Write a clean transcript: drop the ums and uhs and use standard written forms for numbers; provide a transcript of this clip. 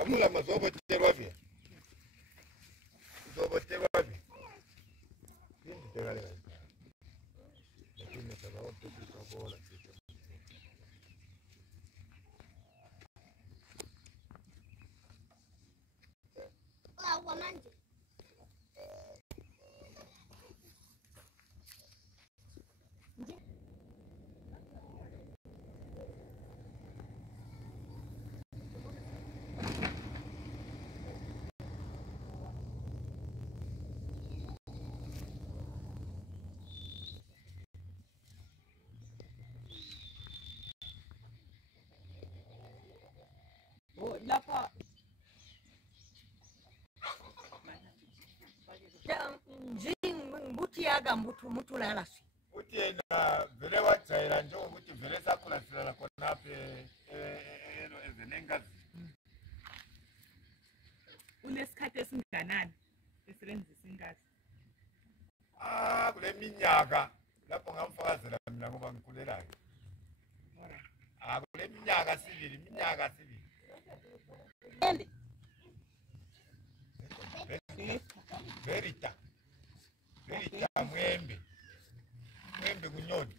Amula mazobo terwapi. Zobo terwapi. Nini terale. Lakini sababu tukabola kitu. Wa manje. Lapa mbuti yaga mbutu lala si Uti na vile wachaira njo uti vile sakula sila kona ape evenengazi. unesikhathi esinganani esebenzisa ingazi Kule minyaka lapho ngamfakazela mina ngoba ngikhulelayo. Kule minyaka sibili. Verita mwembe kunyoni.